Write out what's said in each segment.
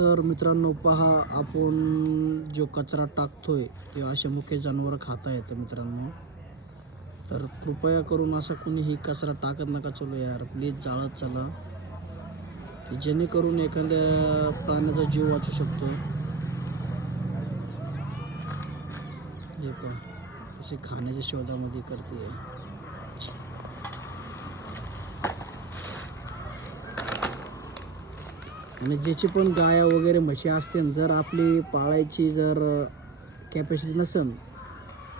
तर मित्रांनो पहा, आपण जो कचरा टाकतोय ते असे मुके जनावर खाता येतं मित्रांनो. तर कृपया करून असा कुणीही कचरा टाकत नका चलो यार, प्लीज जाळत चला, की जेणेकरून एखाद्या प्राण्याचा जीव वाचू शकतो. हे पहा, असे खाण्याच्या शोधामध्ये करते. आणि ज्याची पण गाया वगैरे म्हशी असते, जर आपली पाळायची जर कॅपॅसिटी नसेल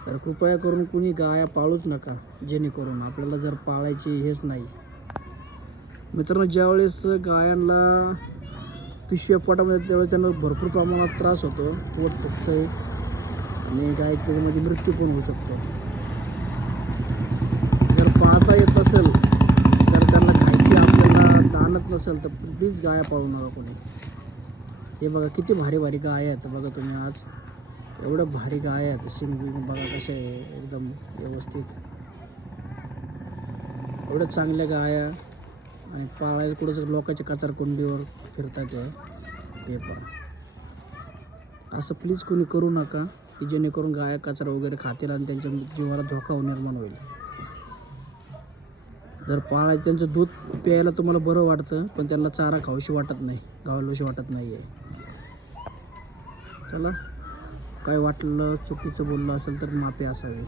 तर कृपया करून कुणी गाया पाळूच नका, जेणेकरून आपल्याला जर पाळायची हेच नाही. मित्रांनो, ज्यावेळेस गायांना पिशव्या पोटामध्ये त्यावेळेस त्यांना भरपूर प्रमाणात त्रास होतो, पोट फुगतंय आणि गायीचा त्याच्यामध्ये मृत्यू पण होऊ शकतो. जर पाळता येत नसेल, जर त्यांना खायची आपल्याला दानत नसेल तर प्लीज गाया पाळू नका कोणी. हे बघा किती भारी भारी गाय आहेत, बघा तुम्ही आज एवढं भारी गाय आहेत. शिंग बघा कसे आहे, एकदम व्यवस्थित, एवढं चांगल्या गाया. आणि पाळायला कुठं लोकांच्या कचरकुंडीवर फिरतात. हे पहा, असं प्लीज कोणी करू नका, की जेणेकरून गाया कचरा वगैरे खातील आणि त्यांच्या जीवाला धोका निर्माण होईल. जर पाळायचं त्यांचं दूध प्यायला तुम्हाला बरं वाटतं, पण त्यांना चारा खाऊशी वाटत नाही, गावालाशी वाटत नाही आहे. चला, काय वाटलं चुकीचं बोललं असेल तर माफी असावी.